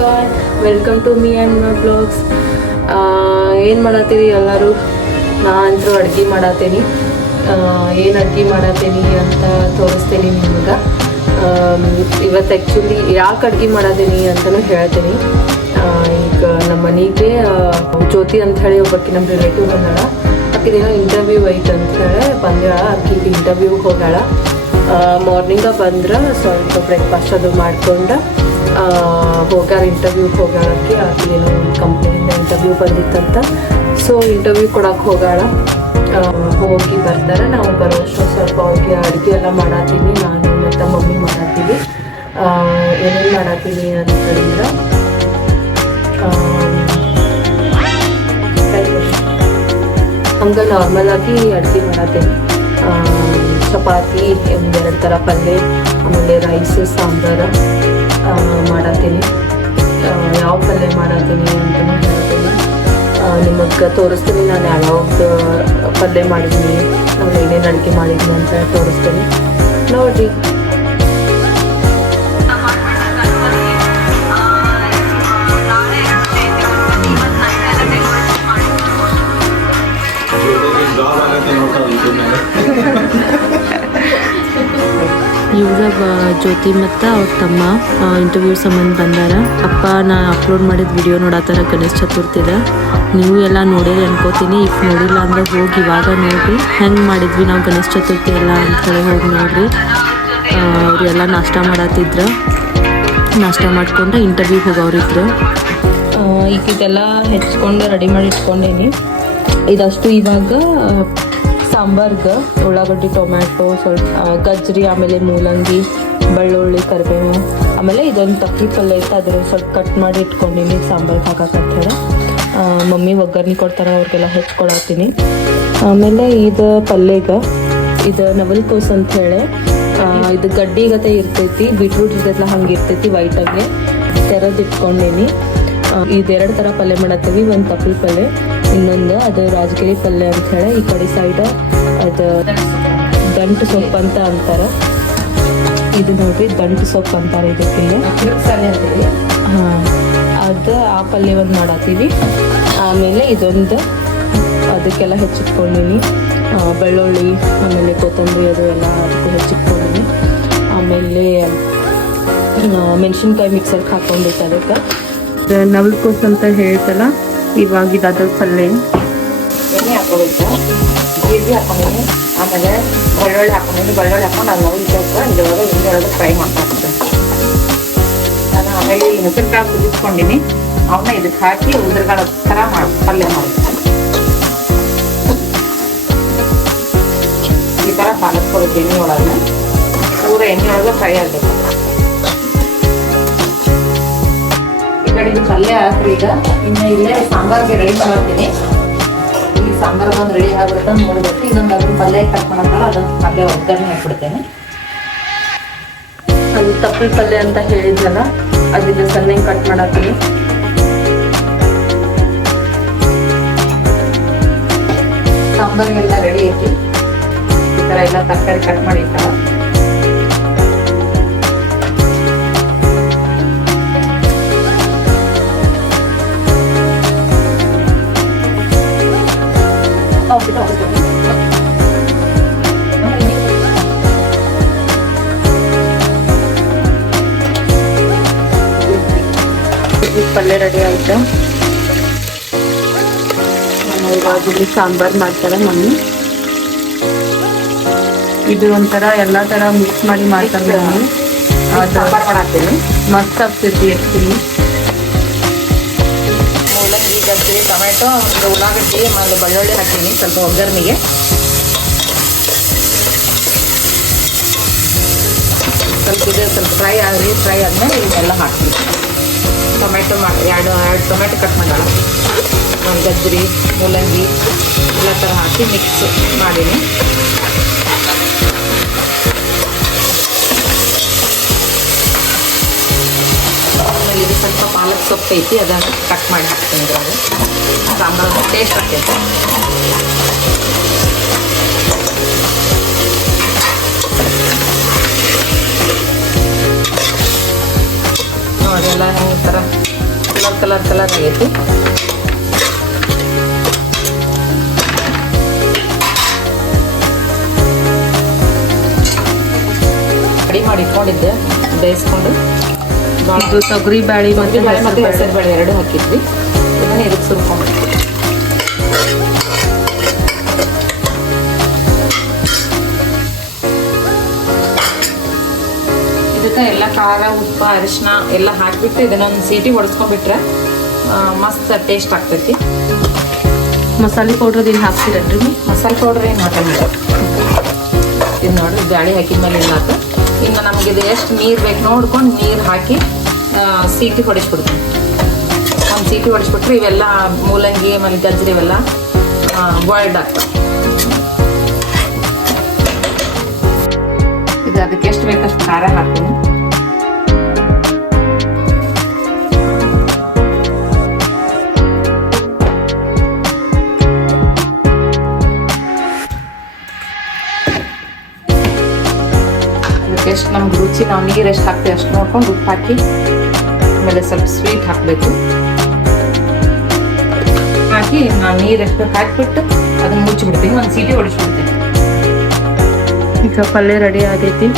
Everyone welcome to me and my blogs ಏನು ಮಾಡತ್ತೀರಿ ಎಲ್ಲರೂ? ನಾ ಅಂತೂ ಅಡುಗೆ ಮಾಡತ್ತೀನಿ. ಏನು ಅಡುಗೆ ಮಾಡತ್ತೀನಿ ಅಂತ ತೋರಿಸ್ತೀನಿ ನಿಮ್ಗೆ. ಇವತ್ತು ಆ್ಯಕ್ಚುಲಿ ಯಾಕೆ ಅಡುಗೆ ಮಾಡತ್ತೀನಿ ಅಂತಲೂ ಹೇಳ್ತೀನಿ. ಈಗ ನಮ್ಮ ಮನೆಗೆ ಜ್ಯೋತಿ ಅಂತ ಹೇಳಿ ಒಬ್ಬಾಕಿ ನಮ್ಮ ರಿಲೇಟಿವ್ ಬಂದಾಳ. ಆಕಿದೇನೋ ಇಂಟರ್ವ್ಯೂ ಐತೆ ಅಂತ ಹೇಳಿ ಬಂದಾಳ. ಆಕಿಗೆ ಇಂಟರ್ವ್ಯೂಗೆ ಹೋಗಾಳ ಮಾರ್ನಿಂಗ ಬಂದ್ರೆ ಸ್ವಲ್ಪ ಬ್ರೇಕ್ಫಾಸ್ಟ್ ಅದು ಮಾಡ್ಕೊಂಡು ಹೋಗ್ಯಾರ ಇಂಟರ್ವ್ಯೂಗೆ ಹೋಗಾಳಕ್ಕೆ ಒಂದು ಕಂಪ್ನಿಯಿಂದ ಇಂಟರ್ವ್ಯೂ ಬಂದಿತ್ತಂತ. ಸೊ ಇಂಟರ್ವ್ಯೂ ಕೊಡಕ್ಕೆ ಹೋಗಾಳ. ಹೋಗಿ ಬರ್ತಾರೆ. ನಾವು ಬರೋಷ್ಟು ಸ್ವಲ್ಪ ಹೋಗಿ ಅಡುಗೆ ಎಲ್ಲ ಮಾಡತ್ತೀನಿ ನಾನು ಮತ್ತು ಮಮ್ಮಿ ಮಾಡತ್ತೀವಿ ಏನೇನು ಮಾಡತ್ತೀನಿ ಅಂತಂದ್ರೆ ಹಂಗೆ ನಾರ್ಮಲ್ ಆಗಿ ಅಡುಗೆ ಮಾಡತ್ತೀನಿ ಚಪಾತಿ ಒಂದೆರಡು ಥರ ಪಲ್ಯ ಆಮೇಲೆ ರೈಸ್ ಸಾಂಬಾರು. ಮಾಡತ್ತೀನಿ ಯಾವ ಪಲ್ಯ ಮಾಡತ್ತೀನಿ ಅಂತಲೂ ಹೇಳ್ತೀನಿ ನಿಮಗೆ ತೋರಿಸ್ತೀನಿ, ನಾನು ಯಾವ್ಯಾವ್ದು ಪಲ್ಯ ಮಾಡಿದ್ದೀನಿ ನಾನು ಏನೇನು ಅಡುಗೆ ಮಾಡಿದ್ದೀನಿ ಅಂತ ತೋರಿಸ್ತೀನಿ. ನೋಡಿರಿ ಇವ್ರಾಗ ಜ್ಯೋತಿ ಮತ್ತು ಅವ್ರ ತಮ್ಮ ಇಂಟರ್ವ್ಯೂ ಸಂಬಂಧ ಬಂದಾರ. ಅಪ್ಪ, ನಾ ಅಪ್ಲೋಡ್ ಮಾಡಿದ ವಿಡಿಯೋ ನೋಡತ್ತಾರ ಗಣೇಶ ಚತುರ್ಥಿದ ನೀವು ಎಲ್ಲ ನೋಡಿರಿ ಅನ್ಕೋತೀನಿ. ಈಗ ನೋಡಿಲ್ಲ ಅಂದ್ರೆ ಹೋಗಿ ಇವಾಗ ನೋಡಿರಿ. ಹೆಂಗೆ ಮಾಡಿದ್ವಿ ನಾವು ಗಣೇಶ ಚತುರ್ಥಿ ಎಲ್ಲ ಹೇಳಿ ಹೋಗಿ ನೋಡಿರಿ. ಅವರೆಲ್ಲ ನಾಷ್ಟ ಮಾಡತ್ತಿದ್ರು ನಾಷ್ಟ ಮಾಡ್ಕೊಂಡು ಇಂಟರ್ವ್ಯೂಗೆ ಹೋಗೋರಿದ್ರು ಈಗ ಇದೆಲ್ಲ ಹೆಚ್ಕೊಂಡು ರೆಡಿ ಮಾಡಿ ಇಟ್ಕೊಂಡೇನಿ. ಇದಷ್ಟು ಇವಾಗ ಸಾಂಬಾರ್ಗೆ, ಉಳ್ಳಾಗಡ್ಡಿ, ಟೊಮ್ಯಾಟೊ, ಸ್ವಲ್ಪ ಗಜ್ಜರಿ, ಆಮೇಲೆ ಮೂಲಂಗಿ, ಬೆಳ್ಳುಳ್ಳಿ, ಕರಿಬೇವು. ಆಮೇಲೆ ಇದೊಂದು ತಪ್ಪಿ ಪಲ್ಯ ಇತ್ತು ಅದ್ರ ಸ್ವಲ್ಪ ಕಟ್ ಮಾಡಿ ಇಟ್ಕೊಂಡಿನಿ ಸಾಂಬಾರ್ಗೆ ಹಾಕಕ್ಕೆ ಮಮ್ಮಿ ಒಗ್ಗರಣೆ ಕೊಡ್ತಾರೆ, ಅವ್ರಿಗೆಲ್ಲ ಹೆಚ್ಕೊಳತ್ತೀನಿ. ಆಮೇಲೆ ಇದು ಪಲ್ಯಗ, ಇದು ನವಲ್ಕೋಸ್ ಅಂತ ಹೇಳಿ ಇದು ಗಡ್ಡಿ ಗತೆ ಇರ್ತೈತಿ, ಬೀಟ್ರೂಟ್ ಇದೆಲ್ಲ ಹಂಗೆ ಇರ್ತೈತಿ ವೈಟಾಗೆ ತೆರದ್ ಇಟ್ಕೊಂಡೀನಿ. ಇದೆರಡು ಥರ ಪಲ್ಯ ಮಾಡತ್ತೀವಿ, ಒಂದು ತಪ್ಪಿ ಪಲ್ಯ. ಇನ್ನೊಂದು, ಅದು ರಾಜಗಿರಿ ಪಲ್ಯ ಅಂತ ಹೇಳಿ, ಈ ಕಡೆ ಸೈಡ್ ಅದು ದಂಟು ಸೊಪ್ಪು ಅಂತ ಅಂತಾರೆ. ಇದು ನೋಡ್ರಿ, ದಂಟು ಸೊಪ್ಪು ಅಂತಾರೆ ಇದಕ್ಕೆ ಅದು ಆ ಪಲ್ಯ ಒಂದು ಮಾಡತ್ತೀವಿ ಆಮೇಲೆ ಇದೊಂದು, ಅದಕ್ಕೆಲ್ಲ ಹೆಚ್ಚಿಟ್ಕೊಂಡಿನಿ. ಬೆಳ್ಳುಳ್ಳಿ, ಆಮೇಲೆ ಕೊತ್ತಂಬರಿ, ಅದು ಎಲ್ಲ ಅದಕ್ಕೆ ಹೆಚ್ಚಿಟ್ಕೊಂಡೀನಿ. ಆಮೇಲೆ ಮೆಣಸಿನ್ಕಾಯಿ ಮಿಕ್ಸರ್ಗೆ ಹಾಕೊಂಡಿತ್ತು ಅದಕ್ಕೆ. ನವಲ್ಕೋಸ್ ಅಂತ ಹೇಳ್ತಲ್ಲ ಇವಾಗ ಇದಾದ ಪಲ್ಯ ಎಣ್ಣೆ ಹಾಕೋಬೇಕು ಜೀರಿಗೆ ಹಾಕೊಂಡಿನಿ ಆಮೇಲೆ ಬೆಳ್ಳುಳ್ಳಿ ಹಾಕೊಂಡಿನಿ ಬೆಳ್ಳುಳ್ಳಿ ಹಾಕೊಂಡು ಅದು ಇದಕ್ಕೆ ಇದ್ರೊಳಗೆ ಹಿಂದೊಳಗೆ ಫ್ರೈ ಮಾಡ್ಕೊಂಡು ನಾನು ಆಮೇಲೆ ಈ ಹೆಸರುಕಾಳು ಕುದಿಸ್ಕೊಂಡಿನಿ ಅವನ್ನ ಇದಕ್ಕೆ ಹಾಕಿ ಉದ್ರಗಳ ಥರ ಮಾಡಿ ಪಲ್ಯ ಮಾಡ್ತೀನಿ ಈ ಥರ ಕಾಲಿಸ್ಕೊಬೇಕು ಎಣ್ಣೆ ಒಳಗೆ ಪೂರ ಎಣ್ಣೆ ಒಳಗೆ ಫ್ರೈ ಆಗಬೇಕು. ಈ ಕಡೆ ಪಲ್ಯ ಹಾಕ್ರಿ ಈಗ. ಇನ್ನು ಇಲ್ಲೇ ಸಾಂಬಾರ್ಗೆ ರೆಡಿ ಮಾಡ್ತೀನಿ. ಈ ಸಾಂಬಾರ್ ಬಂದು ರೆಡಿ ಆಗ್ಬಿಡುತ್ತೆ ನೋಡ್ಬೇಕು. ಇನ್ನೊಂದು ಅದ್ರ ಪಲ್ಯ ಕಟ್ ಮಾಡಕ್ಕಲ್ಲ ಅದನ್ನು ಪಲ್ಯ ಒಗ್ಗರಣೆ ಹಾಕ್ಬಿಡ್ತೇನೆ. ಅದು ತಪ್ಪಲ್ ಪಲ್ಯ ಅಂತ ಹೇಳಿದ್ನಲ್ಲ ಅದನ್ನ ಸಣ್ಣಗೆ ಕಟ್ ಮಾಡಾಕ್ತೀನಿ. ಸಾಂಬಾರಿಗೆಲ್ಲ ರೆಡಿ ಐತಿ. ಈ ಥರ ಎಲ್ಲ ತರಕಾರಿ ಕಟ್ ಮಾಡಿ ಇಟ್ಟಾಳ ಪಲ್ಯ ರೆಡಿ ಆಯ್ತು. ಇವಾಗಿಲ್ಲಿ ಇವಾಗ ಇಲ್ಲಿ ಸಾಂಬಾರ್ ಮಾಡ್ತಾರೆ ಮಮ್ಮಿ. ಇದು ಒಂಥರ ಎಲ್ಲ ತರ ಮಿಕ್ಸ್ ಮಾಡಿ ಮಾಡ್ತಾರೆ ಮಮ್ಮಿ. ಮಸ್ತ್ ಆಗ್ತೈತಿ ಆ್ಯಕ್ಚುಲಿ ಮೂಲಂಗಿ ಗಜ್ಜರಿ ಟೊಮೆಟೊ ಉಳ್ಳಾಗಡ್ಡಿ ಆಮೇಲೆ ಬೆಳ್ಳುಳ್ಳಿ ಹಾಕ್ತೀನಿ ಸ್ವಲ್ಪ ಒಗ್ಗರಣೆಗೆ. ಸ್ವಲ್ಪ ಇದು ಸ್ವಲ್ಪ ಫ್ರೈ ಆಗಲಿ ಫ್ರೈ ಆದಮೇಲೆ ಇದೆಲ್ಲ ಹಾಕ್ತೀನಿ. ಟೊಮೆಟೊ ಮಾಡಿ ಎರಡು ಎರಡು ಟೊಮೆಟೊ ಕಟ್ ಮಾಡೋಣ. ಒಂದು ಗಜ್ಜರಿ, ಮೂಲಂಗಿ, ಎಲ್ಲ ಥರ ಹಾಕಿ ಮಿಕ್ಸ್ ಮಾಡೀನಿ. ಇದು ಸ್ವಲ್ಪ ಪಾಲಕ್ ಸೊಪ್ಪು ಐತಿ, ಅದನ್ನು ಕಟ್ ಮಾಡಿ ಹಾಕ್ತೀನಿ ಸಾಂಬಾರು ಟೇಸ್ಟ್ ಆಗ್ತೈತೆ. ಅದೆಲ್ಲ ಈ ಥರ ಕಲರ್ ಕಲರ್ ಆಗೈತಿ. ರೆಡಿ ಮಾಡಿ ಇಟ್ಕೊಂಡಿದ್ದೆ ಬೇಯಿಸ್ಕೊಂಡು. ತೊಗರಿ ಬ್ಯಾಳಿ ಮತ್ತೆ ಬೇಳೆ ಮತ್ತು ಹೆಸರು ಬೇಳೆ ಎರಡು ಹಾಕಿದ್ವಿ. ಇದನ್ನ ಇದಕ್ಕೆ ಸುರ್ಕೊಂಡು ಉಪ್ಪು ಅರಿಶಿನ ಎಲ್ಲ ಹಾಕಿಬಿಟ್ಟು ಇದನ್ನೊಂದು ಸೀಟಿ ಹೊಡೆಸ್ಕೊಂಡ್ಬಿಟ್ರೆ ಮಸ್ತ್ ಟೇಸ್ಟ್ ಆಗ್ತೈತಿ. ಮಸಾಲೆ ಪೌಡ್ರ್ ಏನು ಹಾಕ್ತೀರನ್ರಿ? ಮಸಾಲೆ ಪೌಡ್ರ್ ಏನು ಹಾಕಂಗಿಲ್ಲ ಇದು ನೋಡ್ರಿ ಹಾಕಿದ ಮೇಲೆ ಇಲ್ಲ ಆತು ಇನ್ನು ನಮಗೆ ಇದು ಎಷ್ಟು ನೀರು ಬೇಕು ನೋಡ್ಕೊಂಡು ನೀರು ಹಾಕಿ ಸೀಟಿ ಹೊಡಿಸ್ಬಿಡ್ತೀನಿ. ಒಂದು ಸೀಟಿ ಹೊಡಿಸ್ಬಿಟ್ರೆ ಇವೆಲ್ಲ ಮೂಲಂಗಿ ಆಮೇಲೆ ಗಜ್ಜರಿ ಇವೆಲ್ಲ ಬಾಯ್ಲ್ಡ್ ಆಗ್ತವೆ. ಇದು ಅದಕ್ಕೆ ಎಷ್ಟು ಬೇಕಷ್ಟು ಖಾರ ಹಾಕ್ತೀನಿ. ಎಷ್ಟು ನಮ್ಗೆ ರುಚಿ ನಾವು ನೀರು ಎಷ್ಟು ಹಾಕ್ತೀವಿ ಅಷ್ಟು ನೋಡ್ಕೊಂಡು ಉಪ್ಪು ಹಾಕಿ, ಆಮೇಲೆ ಸ್ವಲ್ಪ ಸ್ವೀಟ್ ಹಾಕಬೇಕು. ಹಾಕಿ ನಾನು ನೀರು ಎಷ್ಟು ಹಾಕಿಬಿಟ್ಟು ಅದನ್ನು ಮುಚ್ಚಿಬಿಡ್ತೀನಿ, ಒಂದು ಸೀಟಿ ಹೊಡಿಸ್ಬಿಡ್ತೀನಿ. ಈಗ ಪಲ್ಯ ರೆಡಿ ಆಗೈತಿ.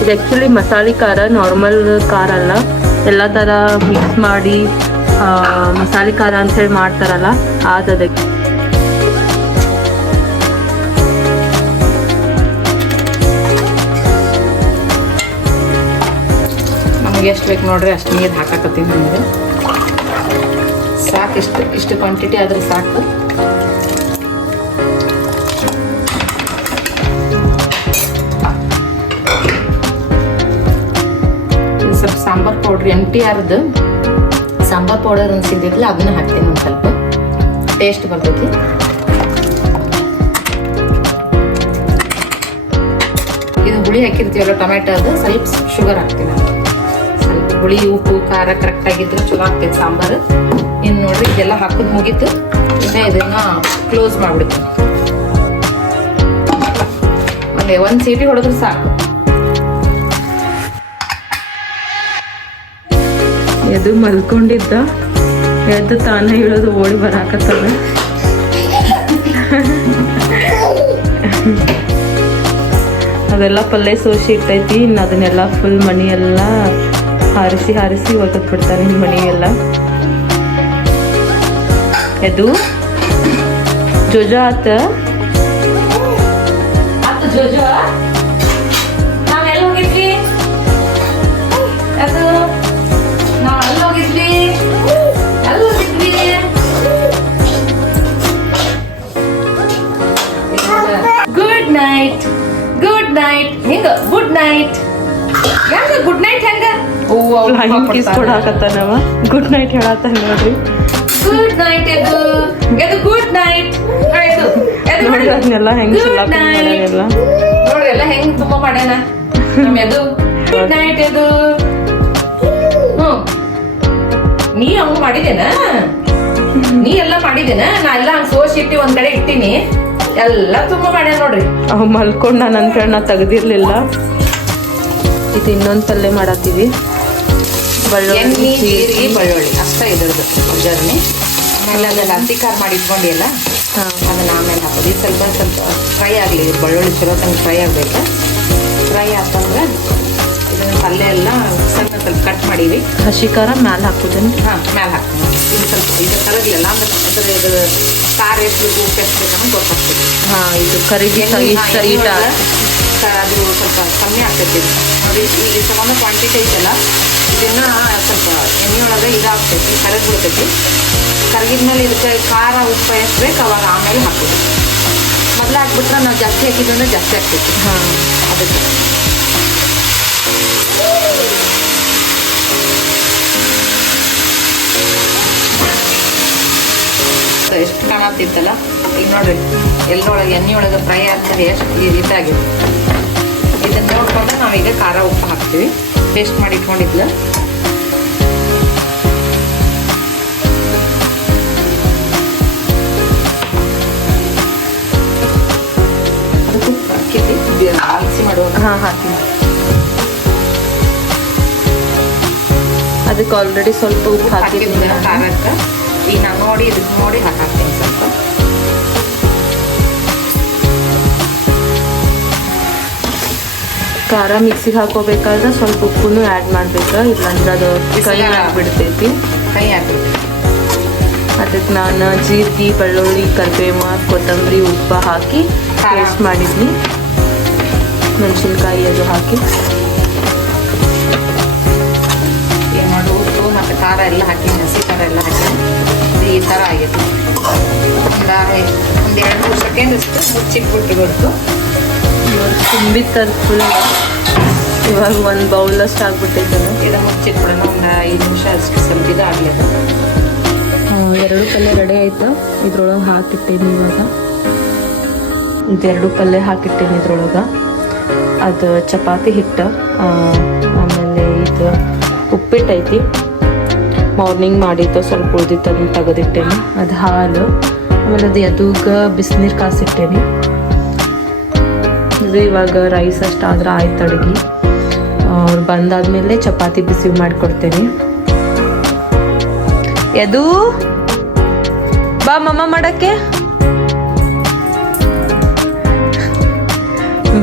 ಇದು ಆ್ಯಕ್ಚುಲಿ ಮಸಾಲೆ ಖಾರ ನಾರ್ಮಲ್ ಖಾರ ಅಲ್ಲ. ಎಲ್ಲ ಥರ ಮಿಕ್ಸ್ ಮಾಡಿ ಮಸಾಲೆ ಖಾರ ಅಂತೇಳಿ ಮಾಡ್ತಾರಲ್ಲ ಅದಕ್ಕೆ. ನಮಗೆ ಎಷ್ಟು ಬೇಕು ನೋಡ್ರಿ, ಅಷ್ಟು ನೀರು ಹಾಕಾಕತ್ತೀನಿ ನನಗೆ ಸಾಕು ಇಷ್ಟು ಇಷ್ಟು ಕ್ವಾಂಟಿಟಿ ಆದ್ರೆ ಸಾಕು. ಸ್ವಲ್ಪ ಸಾಂಬಾರ್ ಪೌಡ್ರ್ ಎಂ ಟಿ ಆರ್ದು. ಸಾಂಬಾರು ಪೌಡರ್ ಸಿಗ್ತಿದ್ಲ ಅದನ್ನ ಹಾಕ್ತೀನಿ ಒಂದು ಸ್ವಲ್ಪ. ಟೇಸ್ಟ್ ಬರ್ತೈತಿ. ಇದು ಹುಳಿ ಹಾಕಿರ್ತೀವಲ್ಲ ಟೊಮೆಟೊ ಅದು, ಸ್ವಲ್ಪ ಶುಗರ್ ಹಾಕ್ತೀನಿ. ಹುಳಿ, ಉಪ್ಪು, ಖಾರ ಕರೆಕ್ಟ್ ಆಗಿದ್ರೆ ಚಲೋ ಆಗ್ತೈತೆ ಸಾಂಬಾರು. ಇನ್ನು ನೋಡ್ರಿ, ಇದೆಲ್ಲ ಹಾಕಿದ್ ಮುಗೀತು. ಇನ್ನು ಇದನ್ನ ಕ್ಲೋಸ್ ಮಾಡ್ಬಿಡ್ತೀನಿ. ಒಂದೇ ಒಂದು ಸೀಟಿ ಹೊಡೆದ್ರೆ ಸಾಕು. ಎದು ಮಲ್ಕೊಂಡಿದ್ದ. ಎದ್ದು ತಾನೇ ಹೇಳೋದು ಓಡಿ ಬರಾಕತ್ತದ. ಅದೆಲ್ಲ ಪಲ್ಯ ಸೋಸಿ ಇಟ್ಟೈತಿ. ಇನ್ನು ಅದನ್ನೆಲ್ಲ ಫುಲ್ ಮನಿ ಎಲ್ಲ ಹಾರಿಸಿ ಹಾರಿಸಿ ಒಗದ್ ಬಿಡ್ತಾರೆ ನಿಮ್ಮ ಮನೆಗೆಲ್ಲ. ಎಲ್ಲ ಎದು? ಜೋಜೋ ಆತ? ಆತು ಜೋಜೋ? ನಾವ್ ಹೋಗಿದ್ವಿ? ಅದು ನಾವ್ ಅಲ್ಲಿ ಹೋಗಿದ್ವಿ? ಎಲ್ಲಿ ಹೋಗಿದ್ವಿ? ಗುಡ್ ನೈಟ್ ಗುಡ್ ನೈಟ್ ಹಿಂಗ ಗುಡ್ ನೈಟ್. ಫ್ಲೈಂಗ್ ಕಿಸ್ ಕೊಡಾಕತ್ತಾನವ? ಗುಡ್ ನೈಟ್ ಹೇಳತ್ತಾನ ನೋಡ್ರಿ. ಗುಡ್ ನೈಟ್ ಎದು. ಎದು ಗುಡ್ ನೈಟ್ ಆಯ್ತು ಎದು. ನೋಡಿ ಅದನ್ನೆಲ್ಲ ಹೆಂಗ್ night. ಮಾಡ್ಯಾನೆಲ್ಲ ನೋಡ್ರಿ ಎಲ್ಲ ಹೆಂಗ್ ತುಂಬಾ ಮಾಡ್ಯಾನ. ಎದು. ಗುಡ್ ನೈಟ್ ಎದು. ಹ್ಮ್. ನೀ ಹಂಗ ಮಾಡಿದೇನ ನೀ ಎಲ್ಲ ಮಾಡಿದೇನ ನಾ ಎಲ್ಲ ಹಂಗ ಸೋಸಿ ಇಟ್ಟಿ ಒಂದ್ ಕಡೆ ಇಟ್ಟಿನಿ. ಎಲ್ಲ ತುಂಬಾ ಮಾಡ್ಯಾನ ನೋಡ್ರಿ. ಅವ್ ಮಲ್ಕೊಂಡ ನಾನು ಅಂತೇಳಿ ನಾ ತೆಗ್ದಿರ್ಲಿಲ್ಲ. ಇದು ಇನ್ನೊಂದ್ ತಲೆ ಮಾಡತ್ತೀವಿ ಎಣ್ಣೆ ಜೀರಿಗೆ. ಬಳ್ಳುಳ್ಳಿ ಅಷ್ಟೇ ಇದ್ರದ್ದು ಜರ್ನಿ ಆಮೇಲೆ ಅದನ್ನ ಹಸಿ ಖಾರ ಮಾಡಿ ಇಟ್ಕೊಂಡಿಲ್ಲ ಹಾ. ಅದನ್ನ ಆಮೇಲೆ ಹಾಕೋದು ಇದು ಸ್ವಲ್ಪ ಸ್ವಲ್ಪ ಫ್ರೈ ಆಗಲಿ. ಬೆಳ್ಳುಳ್ಳಿ ಚಲೋ ತಂಗ ಫ್ರೈ ಆಗಬೇಕು. ಫ್ರೈ ಆತಂದ್ರೆ ಇದನ್ನ ಪಲ್ಯ ಎಲ್ಲ ಸಣ್ಣ ಸ್ವಲ್ಪ ಕಟ್ ಮಾಡೀವಿ. ಹಸಿ ಖಾರ ಮ್ಯಾಲ ಹಾಕೋದನ್ನ ಹಾಂ ಮ್ಯಾಲೆ ಹಾಕ್ತೀನಿ. ಇದು ಸ್ವಲ್ಪ ಇದು ಕರಗಿಲ್ಲ. ಅಂದ್ರೆ ಅದ್ರ ಇದು ಖಾರ ಎಷ್ಟು ಉಪ್ಪು ಎಷ್ಟು ಇದು ಗೊತ್ತಾಗ್ತದೆ. ಹಾಂ ಇದು ಕರಿಗಿ ಅದು ಸ್ವಲ್ಪ ಕಮ್ಮಿ ಆಗ್ತೈತಿ. ನೋಡಿ ಈ ಸಮಾನ ಕ್ವಾಂಟಿಟಿ ಐತಲ್ಲ, ಇದನ್ನ ಸ್ವಲ್ಪ ಎಣ್ಣೆ ಒಳಗೆ ಇದಾಗ್ತೈತಿ, ಕರಗಿ ಬಿಡ್ತೈತಿ. ಕರಗಿದ್ಮೇಲೆ ಇದಕ್ಕೆ ಖಾರ, ಉಪ್ಪು ಎಷ್ಟು ಅವಾಗ ಆಮೇಲೆ ಹಾಕೋದು ಮೊದಲು ಹಾಕ್ಬಿಟ್ರೆ ನಾವು ಜಾಸ್ತಿ ಹಾಕಿದ್ರೆ ಜಾಸ್ತಿ ಆಗ್ತೈತಿ. ಹಾಂ ಅದಕ್ಕೆ ಎಷ್ಟು ಕಾಣತ್ತಿತ್ತಲ್ಲ? ಈಗ ನೋಡ್ರಿ ಎಲ್ಲೊಳಗೆ ಒಳಗೆ ಫ್ರೈ ಆಗ್ತದೆ, ಎಷ್ಟು ಇದಾಗಿದೆ ಉಪ್ಪು ಹಾಕ್ತೀವಿ. ಟೇಸ್ಟ್ ಮಾಡಿ ಇಟ್ಕೊಂಡಿದ್ಲ ಮಿಕ್ಸಿ ಮಾಡುವಾಗ. ಹಾ ಹಾಕಿ ಅದು ಅದಕ್ಕೆ ಆಲ್ರೆಡಿ ಸ್ವಲ್ಪ ಉಪ್ಪು ಹಾಕಿದ್ದೀನಿ. ಖಾರಕ್ಕೆ ಈಗ ನಾನು ನೋಡಿ ಇದಕ್ಕೆ ನೋಡಿ ಹಾಕಾಕ್ತೀನಿ ಖಾರ ಮಿಕ್ಸಿಗೆ ಹಾಕೋಬೇಕಾದ್ರೆ ಸ್ವಲ್ಪ ಉಪ್ಪುನು ಆ್ಯಡ್ ಮಾಡ್ಬೇಕು? ಇಲ್ಲಾಂದ್ರೆ ಅದು ಕೈ ಆಗಿಬಿಡ್ತೈತಿ. ಕೈ ಹಾಕಿ ಅದಕ್ಕೆ ನಾನು ಜೀರಿಗೆ ಬೆಳ್ಳುಳ್ಳಿ ಕರಿಬೇವು ಕೊತ್ತಂಬರಿ ಉಪ್ಪು ಹಾಕಿ ಟೇಸ್ಟ್ ಪೇಸ್ಟ್ ಮಾಡಿದ್ನಿ. ಮೆಣಸಿನ್ಕಾಯಿ ಅದು ಹಾಕಿ. ನೋಡಿ ಉಪ್ಪು ಮತ್ತು ಖಾರ ಎಲ್ಲ ಹಾಕಿ ಹಸಿ ಖಾರ ಎಲ್ಲ ಹಾಕಿ. ಈ ಥರ ಆಗೈತಿ ಒಂದು ಒಂದು ಎರಡು ಮೂರು ಸೆಕೆಂಡ್ ಮುಚ್ಚಿಟ್ಬಿಟ್ಟು ಬಿಡ್ತು ತುಂಬಿದ ತರ್ದು ಫುಲ್ ಇವಾಗ ಒಂದು ಬೌಲ್ ಆಗ್ಬಿಟ್ಟೈತೆ ಅದು. ಇದು ಮುಚ್ಚಿಟ್ಬಿಡೋಣ ಒಂದು ಐದು ನಿಮಿಷ ಅಷ್ಟು ಸ್ವಲ್ಪ ಇದು ಆಗಲಿ ಆ, ಎರಡು ಪಲ್ಯ ರೆಡಿ ಆಯ್ತು. ಇದ್ರೊಳಗೆ ಹಾಕಿಟ್ಟೇನಿ ಇವಾಗ. ಎರಡು ಪಲ್ಯ ಹಾಕಿಟ್ಟೇನಿ ಇದ್ರೊಳಗೆ. ಅದು ಚಪಾತಿ ಹಿಟ್ಟು ಆಮೇಲೆ ಇದು ಉಪ್ಪಿಟ್ಟು ಐತಿ ಮಾರ್ನಿಂಗ್ ಮಾಡಿದ್ದು ಸ್ವಲ್ಪ ಉಳಿದಿತ್ತು ಅದನ್ನ ತೆಗೆದಿಟ್ಟೇನಿ. ಅದು ಹಾಲು ಆಮೇಲೆ ಅದು ಎದುಗ ಬಿಸಿನೀರು ಕಾಸಿಟ್ಟೇನಿ. ಇವಾಗ ರೈಸ್ ಅಷ್ಟಾದ್ರೆ ಆಯ್ತು ಅಡುಗೆ. ಅವ್ರು ಬಂದಾದ್ಮೇಲೆ ಚಪಾತಿ ಬಿಸಿ ಮಾಡಿಕೊಡ್ತೇನೆ. ಎದು ಬಾ ಮಮ್ಮ ಮಾಡಕ್ಕೆ.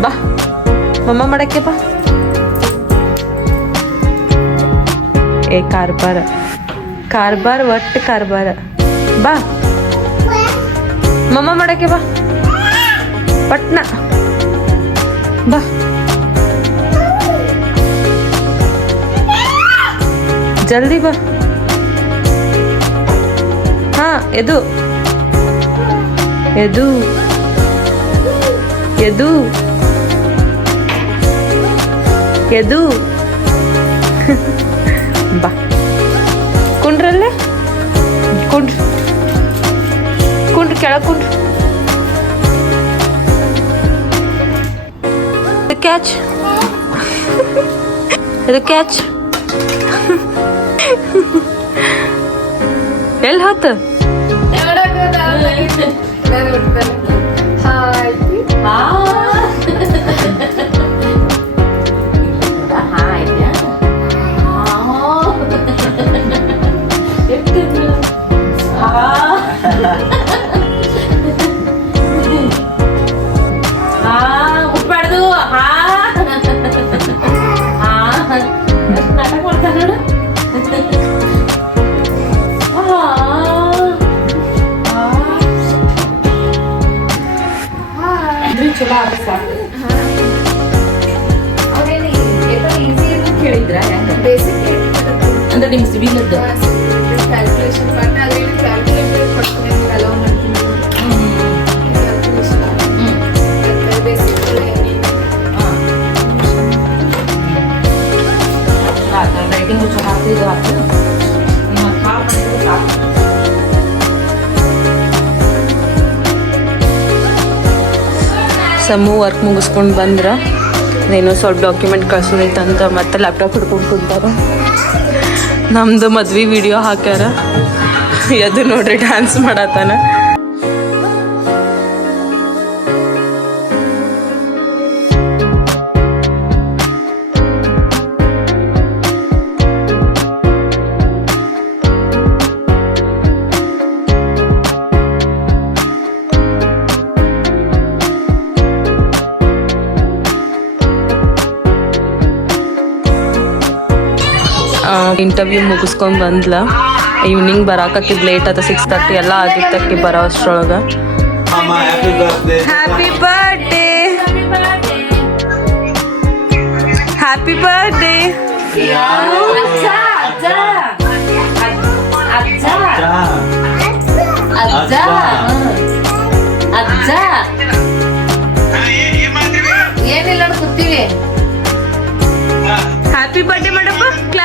ಬಾ. ಮಮ್ಮ ಮಾಡಕ್ಕೆ ಬಾ. ಏ, ಕಾರ್ಬಾರ. ಕಾರ್ಬಾರ್ ಒಟ್ಟು ಕಾರ್ಬಾರ. ಬಾ. ಮಮ್ಮ ಮಾಡಕ್ಕೆ ಬಾ. ಪಟ್ನ. ಬಾ ಜಲ್ದಿ ಬಾ ಹಾ ಎದು ಎದು ಎದು ಎದು ಬಾ ಕುಂಡ್ರಲ್ಲೇ ಕುಂಡ್ರು ಕುಂಡ್ರು ಕೆಳಗೆ ಕುಂಡ್ರು ಕ್ಯಾಚ್ ಇದು ಕ್ಯಾಚ್ ಎಲ್ಲಿ ಹೋತು ಚಲೋ ಆಗ್ತದೆ ಇದು ಆಗ್ತದೆ ನೀವು ಕಾಲ್ ಮಾಡಿದ್ರೆ ಸಾಕು ಸಮೂ ವರ್ಕ್ ಮುಗಿಸ್ಕೊಂಡು ಬಂದ್ರೆ ಏನೋ ಸ್ವಲ್ಪ ಡಾಕ್ಯುಮೆಂಟ್ ಕಳ್ಸೋದೈತಂತ ಮತ್ತೆ ಲ್ಯಾಪ್ಟಾಪ್ ಹಿಡ್ಕೊಂಡು ಕುಂತಾರ ನಮ್ದು ಮದ್ವೆ ವಿಡಿಯೋ ಹಾಕ್ಯಾರ. ಎದು ನೋಡ್ರಿ ಡ್ಯಾನ್ಸ್ ಮಾಡತ್ತಾನ. ಇಂಟರ್ವ್ಯೂ ಮುಗಿಸ್ಕೊಂಡು ಬಂದ್ಲ ಈವ್ನಿಂಗ್ ಬರಾಕತ್ತಿದ್ ಲೇಟ್ ಆತ ಸಿಕ್ಸ್ ತರ್ಟಿ ಎಲ್ಲ ಆಗಿತ್ತಕ್ಕೆ ಬರೋ ಅಷ್ಟ್ರೊಳಗೆ Mama, happy birthday. Happy birthday happy birthday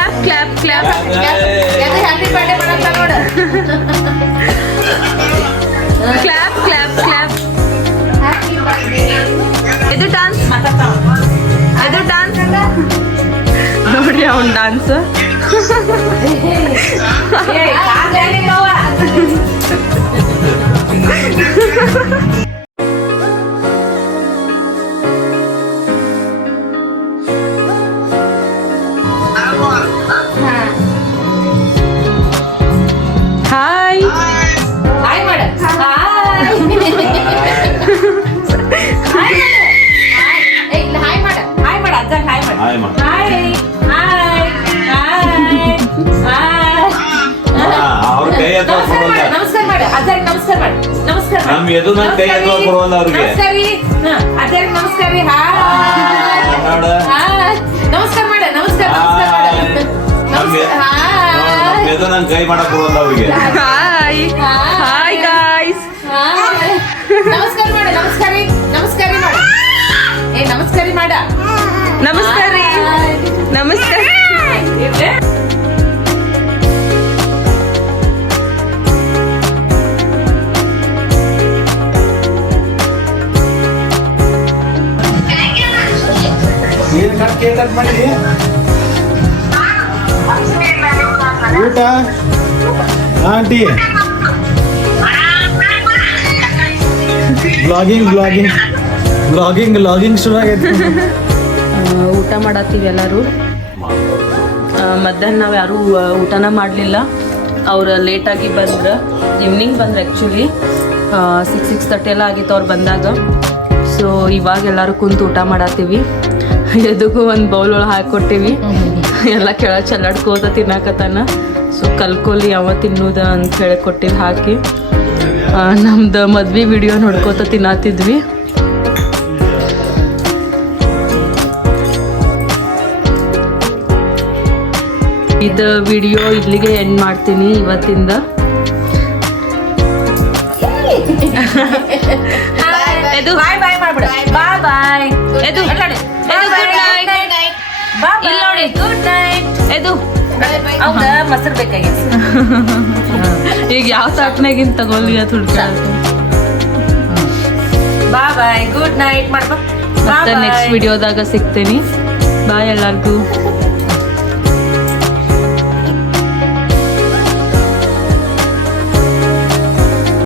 clap clap clap happy birthday म्हणत क्लॅप क्लॅप क्लॅप येतो डान्स येतो डान्स नोड राहून डान्स Yeah. ಹಾಯ್ ಮಾಡು ಅವ್ರ ಕೈ ಎತ್ತೋ ಬರೋಲ್ಲ. ನಮಸ್ಕಾರ ಮಾಡಿ. ಅದರ ನಮಸ್ಕಾರ ಮಾಡಿ. ನಮಸ್ಕಾರ ನಮ್ ಎದುನ ಕೈ ಎತ್ತೋ ಬರೋಲ್ಲ ಅವ್ರಿಗೆ. ನಮಸ್ಕಾರ ರೀ. ಹಾಯ್. ಮಾಡು ನಮಸ್ಕಾರ ಮಾಡ ನಮಸ್ಕಾರ ನಮಸ್ಕಾರ ಹಾಯ್. ಎದು ನನ್ ಕೈ ಮಾಡಕ್ ಬರೋಲ್ಲ ಅವ್ರಿಗೆ. ಹಾಯ್. ಹಾಯ್. ಗಾಯ್ಸ್ ನಮಸ್ಕಾರ ಮಾಡ ನಮಸ್ಕಾರ ನಮಸ್ಕಾರ ಮಾಡ. ಏ ನಮಸ್ಕಾರ ಮಾಡ. ನಮಸ್ಕಾರ ನಮಸ್ಕಾರ ಊಟ? Aunty. Blogging blogging blogging blogging ಶುರು ಆಗೈತಿ. ಊಟ ಮಾಡತ್ತೀವಿ ಎಲ್ಲರೂ. ಮಧ್ಯಾಹ್ನ ನಾವು ಯಾರೂ ಊಟನ ಮಾಡಲಿಲ್ಲ. ಅವ್ರು ಲೇಟಾಗಿ ಬಂದ್ರೆ. ಈವ್ನಿಂಗ್ ಬಂದ್ರೆ ಆ್ಯಕ್ಚುಲಿ ಸಿಕ್ಸ್ ಸಿಕ್ಸ್ ತರ್ಟಿ ಎಲ್ಲ ಆಗಿತ್ತು ಅವ್ರು ಬಂದಾಗ. ಸೊ ಇವಾಗ ಎಲ್ಲರೂ ಕುಂತು ಊಟ ಮಾಡತ್ತೀವಿ. ಎದಕ್ಕೂ ಒಂದು ಬೌಲ್ ಒಳಗೆ ಹಾಕ್ಕೊಟ್ಟಿವಿ ಎಲ್ಲ ಕೆಳ ಚಲ್ಲಾಡ್ಕೋತ ತಿನ್ನಾಕತ್ತಾನ. ಸೊ ಕಲ್ಕೊಲಿ ಯಾವ ತಿನ್ನೋದ ಅಂತ ಹೇಳಿ ಕೊಟ್ಟಿದ್ದು ಹಾಕಿ. ನಮ್ದು ಮದ್ವೆ ವಿಡಿಯೋ ನೋಡ್ಕೋತ ತಿನ್ನತ್ತಿದ್ವಿ ಇದು ವಿಡಿಯೋ ಇಲ್ಲಿಗೆ ಎಂಡ್ ಮಾಡ್ತೀನಿ ಇವತ್ತಿಂದ. ಎದು ಬಾಯ್ ಬಾಯ್ ಮಾಡ್ಬಿಡ. ಬಾಯ್ ಬಾಯ್ ಎದು ಎದು ಗುಡ್ ನೈಟ್ ಇಲ್ಲಿ ನೋಡಿ ಗುಡ್ ನೈಟ್ ಎದು. ಹೌದಾ? ಮೊಸರು ಬೇಕಾಗಿತ್ತು. ಈಗ ಯಾವ ಸಾಕ್ನಾಗಿನ್ ತಗೊಳ್ಳಿ ಅದು ಹುಡ್ಕ ಬಾ ಬಾಯ್ ಗುಡ್ ನೈಟ್ ಮಾಡ್ಬಾ ಮತ್ತೆ ನೆಕ್ಸ್ಟ್ ವಿಡಿಯೋದಾಗ ಸಿಗ್ತೀನಿ. ಬಾಯ್ ಎಲ್ಲರಿಗೂ.